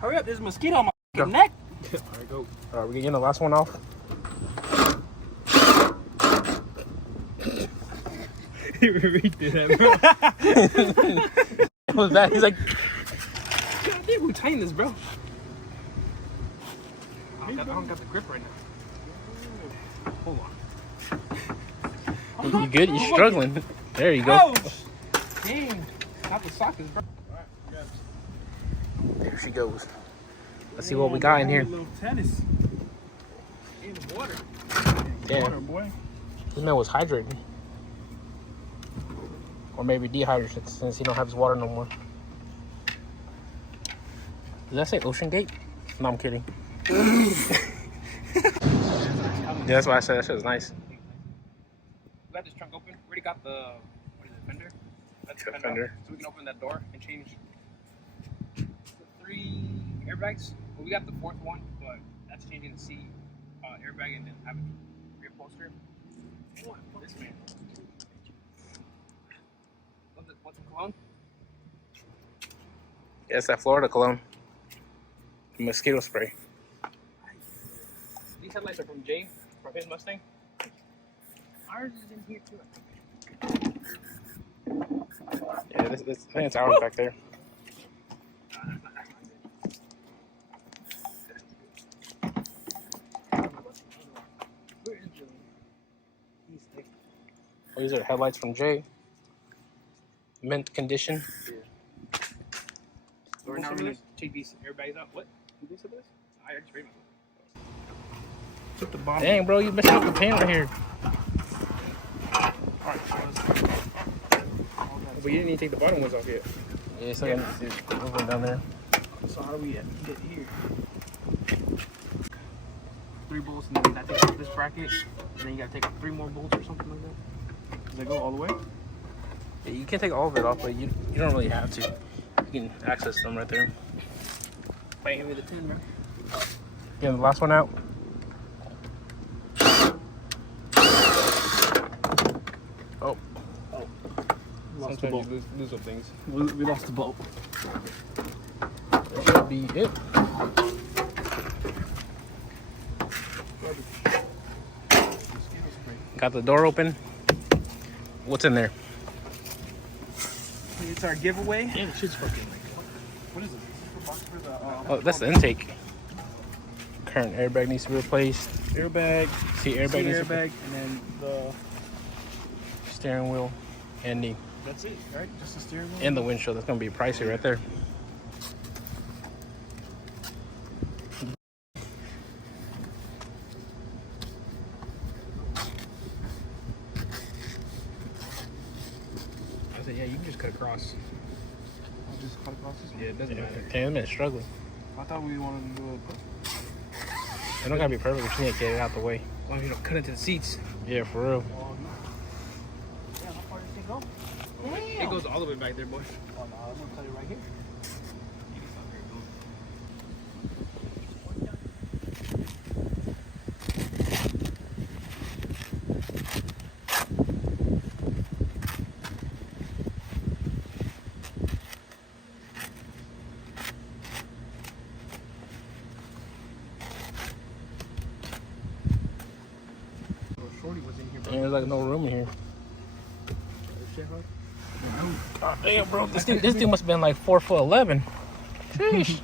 Hurry up, there's a mosquito on my neck. Alright, go. Alright, we're getting the last one off. He really did that, bro. It was bad. He's like, God damn, who tightened this, bro? I don't got the grip right now. Hold on. you good? You struggling? There you go. Oh, dang. Not the sockets, bro. There she goes. Let's see what we got in here. A little tennis. In the water. Damn. Water, boy. This man was hydrating. Or maybe dehydrated since he don't have his water no more. Does that say Ocean Gate? No, I'm kidding. Yeah, that's why I said that shit was nice. We got this trunk open. We already got the, what is it, fender? That's the fender. So we can open that door and change the 3 airbags. Well, we got the 4th one, but that's changing the seat airbag and then having it reupholster. This man. What's the cologne? Yeah, it's that Florida cologne. Mosquito spray. These headlights are from Jay, from his Mustang. Ours is in here too, I think. Yeah, this I think it's ours back there. Oh, these are headlights from Jay. Mint condition. Yeah. So we're now going to take these airbags out. What? Did they say this? I already sprayed myself. Took the bottom. Dang, bro, you messed up the paint right here. Alright, but you didn't even take the bottom ones off yet. Yeah, so over down there. So how do we get here? 3 bolts, and then you gotta take off this bracket, and then you gotta take off 3 more bolts or something like that. Does that go all the way? Yeah, you can't take all of it off, but you don't really have to. You can access them right there. Wait, give me the 10, bro. Getting the last one out. Oh. Lost Sometimes the you lose some things. We lost the bolt. That should be it. Got the door open. What's in there? It's our giveaway. Yeah, the shit's fucking like, what is it? For the, Oh, that's the intake. Current airbag needs to be replaced. airbag, See, airbag needs to be airbag, and then the. steering wheel and knee. That's it, right? Just the steering wheel. And the windshield. That's gonna be pricey right there. I said, yeah, you can just cut across. I'll just cut across this one. Yeah, it doesn't matter. 10 minutes struggling. I thought we wanted to do it. It don't gotta be perfect. We just need to get it out the way. As long as you don't cut into the seats. Yeah, for real. Yeah, how far does it go? Damn. It goes all the way back there, boy. Oh, no, I'm gonna cut it right here. Shorty was in here, bro. And there's like no room in here. God damn, bro. This dude must have been like 4'11". Sheesh.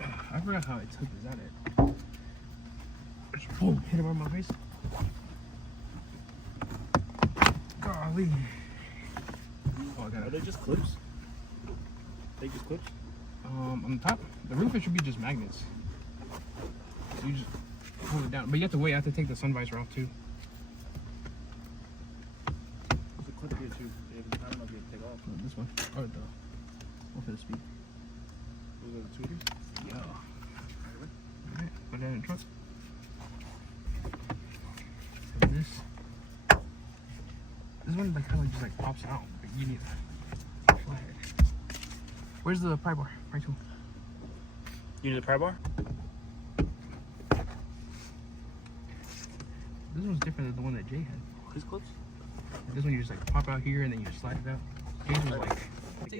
I forgot how I took this out of it. Boom, hit him on my face. Golly. Oh, I got it. Are they just clips? They just clips? On the top, the roof, it should be just magnets. So you just pull it down. But you have to wait. I have to take the sun visor off too. There's a clip here too. I don't know if you have to take off. This one. Or the one for the speed. Those are the tutors? Yeah. Alright, put that in the truck. So this one like kind of just like pops out, but you need a flathead. Where's the pry bar? Pry tool. You need the pry bar? This one's different than the one that Jay had. His clips? This one you just like pop out here and then you just slide it out. Jay's was like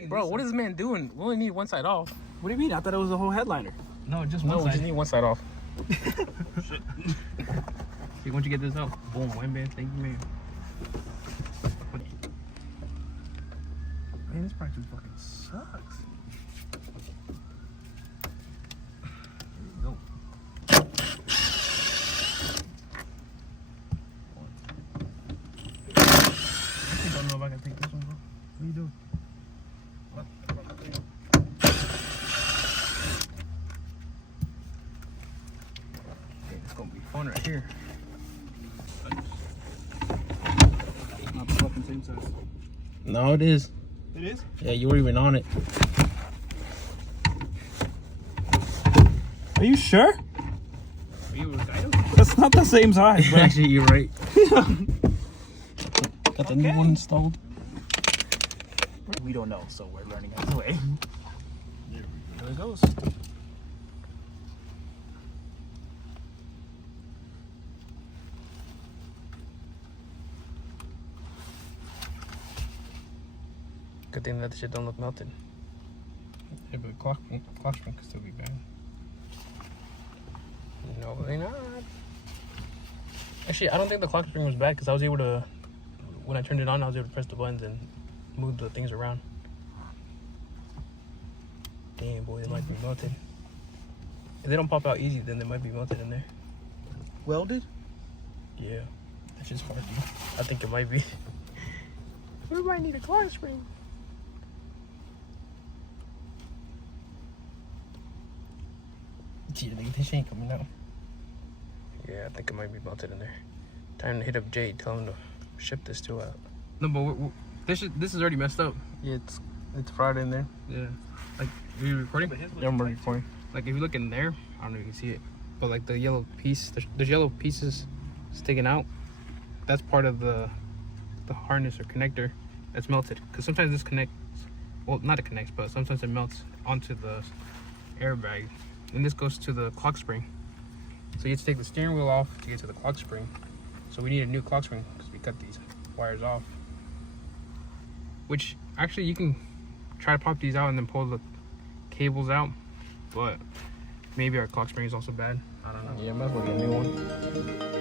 Bro, what is this man doing? We only need one side off. What do you mean? I thought it was the whole headliner. No, just one side. We just need one side off. Shit. See, once you get this out, boom, wham, bam, thank you, man. Man, this part fucking sucks. Here we go. I don't know if I can take this one, bro. What are you doing? It's gonna be fun right here. Not the fucking same size. No, it is. It is? Yeah, you were even on it. Are you sure? That's not the same size, bro. Actually, you're right. Got the new one installed. We don't know, so we're learning anyway. There it goes. Good thing that shit don't look melted. Yeah, but clock spring could still be bad. No, they not. Actually, I don't think the clock spring was bad because I was able to, when I turned it on, I was able to press the buttons and move the things around. Damn, boy, it might be melted. If they don't pop out easy, then they might be melted in there. Welded? Yeah, That's just hard, dude. I think it might be. We might need a clock spring. Gee, this ain't coming out. Yeah, I think it might be melted in there. Time to hit up Jade, tell him to ship this to out. No, but this is already messed up. Yeah, it's fried in there. Yeah. Like, are you recording? Yeah, I'm recording. Like, if you look in there, I don't know if you can see it, but like the yellow piece, there's yellow pieces sticking out. That's part of the harness or connector that's melted. Because sometimes this connects, well, not it connects, but sometimes it melts onto the airbag. And this goes to the clock spring. So you have to take the steering wheel off to get to the clock spring. So we need a new clock spring because we cut these wires off. Which actually you can try to pop these out and then pull the cables out, but maybe our clock spring is also bad. I don't know. Yeah, might as well get a new one.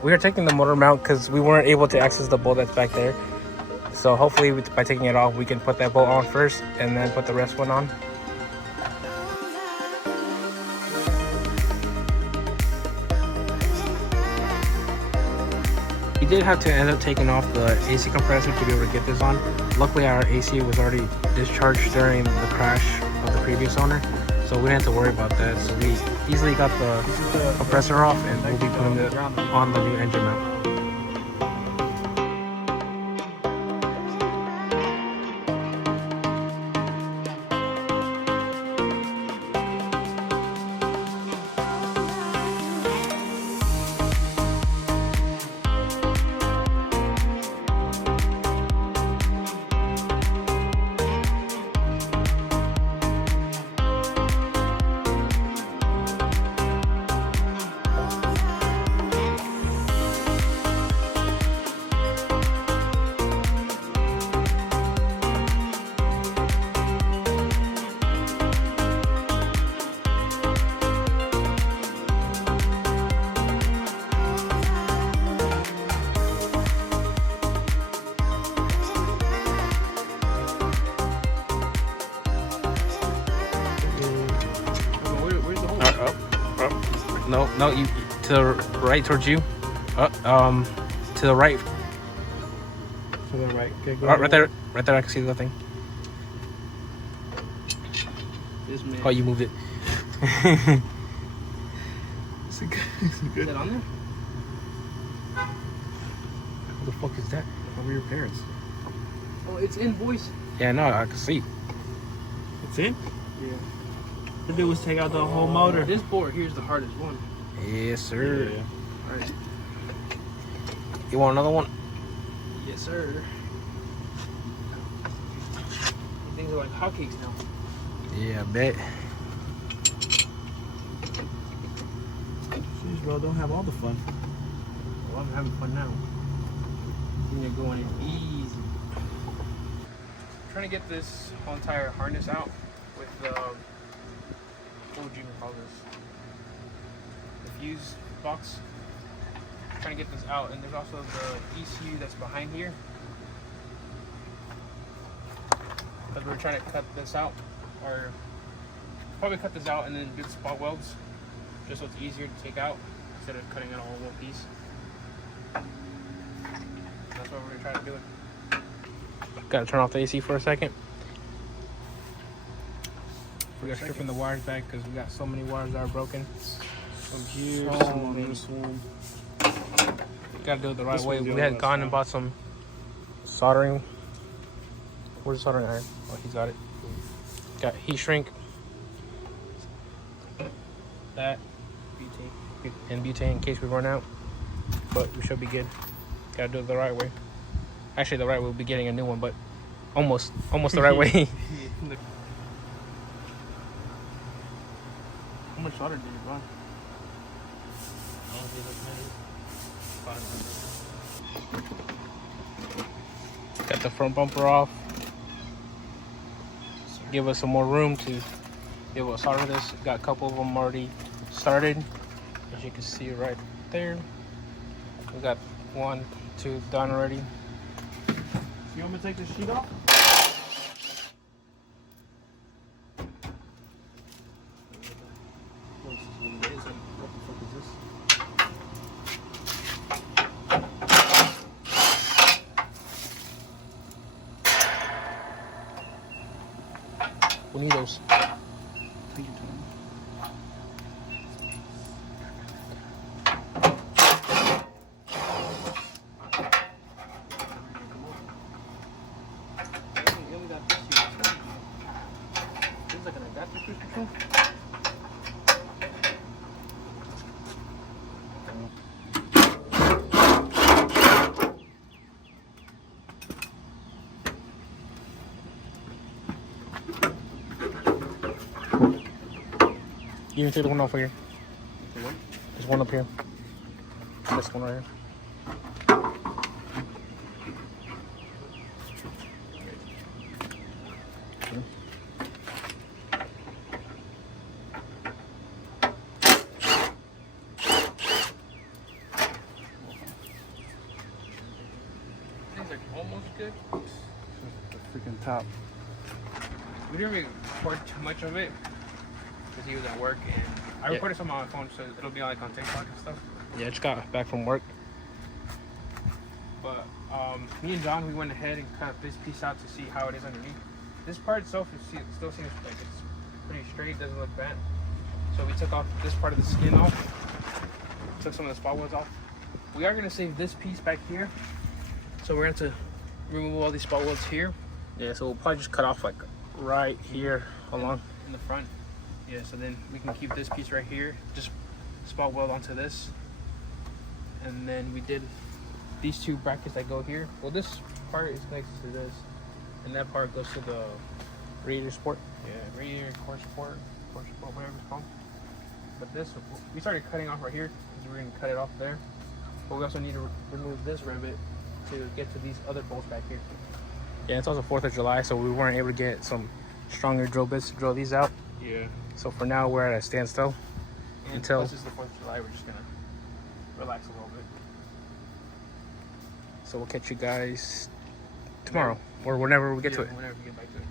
We are taking the motor mount because we weren't able to access the bolt that's back there. So hopefully by taking it off, we can put that bolt on first and then put the rest one on. We did have to end up taking off the AC compressor to be able to get this on. Luckily our AC was already discharged during the crash of the previous owner, so we didn't have to worry about that. So we easily got the compressor off and we'll be putting it on the new engine mount. No, you to the right towards you. To the right. To the right. Okay, go Right there. Right there. I can see the thing. This man. Oh, you moved it. Is it good? Is that on there? What the fuck is that? How were your parents? Oh, it's in voice. Yeah, no, I can see. It's in? Yeah. The dude was take out the whole motor. This board here's the hardest one. Yes, sir. Yeah. All right. You want another one? Yes, sir. These things are like hotcakes now. Yeah, I bet. Jeez, bro, don't have all the fun. Well, I'm having fun now. You're going in easy. I'm trying to get this whole entire harness out with what would you even call this? The fuse box. I'm trying to get this out, and there's also the ECU that's behind here. Because we're trying to cut this out, or probably cut this out and then do the spot welds, just so it's easier to take out instead of cutting it all in one piece. That's what we're gonna try to do it. Gotta turn off the AC for a second. We are stripping the wires back because we got so many wires that are broken. Some here, So some on many. this one. Gotta do it the right This way. one's the We only had one gone that's and bought some soldering. Where's the soldering iron? Oh, he's got it. Got heat shrink. That. BT. And butane in case we run out. But we should be good. Gotta do it the right way. Actually, the right way will be getting a new one, but almost the right way. How much solder did you buy? Got the front bumper off. So give us some more room to be able to solder this. Got a couple of them already started, as you can see right there. We got 1, 2 done already. You want me to take this sheet off? What the fuck is this? We need those. Take your time. Yeah, we got this here. This is like an adaptive cruise control. You can take the one off here. The what? There's one up here. This one right here. Things are almost good. The freaking top. We didn't really record too much of it because he was at work, and I Yeah. recorded some on my phone, so it'll be like on TikTok and stuff. Yeah, I just got back from work. But me and John, we went ahead and cut this piece out to see how it is underneath. This part itself still seems like it's pretty straight, doesn't look bad. So we took off this part of the skin off, took some of the spot welds off. We are gonna save this piece back here, so we're going to remove all these spot welds here Yeah, so we'll probably just cut off like right here along. in the front. Yeah, so then we can keep this piece right here, just spot weld onto this. And then we did these two brackets that go here. Well, this part is connected to this, and that part goes to the Radiator support. radiator, core support, whatever it's called. But this, we started cutting off right here because we're going to cut it off there. But we also need to remove this rivet to get to these other bolts back here. Yeah, it's also 4th of July, so we weren't able to get some stronger drill bits to drill these out. Yeah. So for now, we're at a standstill. And Until- plus it's the 4th of July, we're just going to relax a little bit. So we'll catch you guys tomorrow or whenever we get to it. Whenever we get back to it.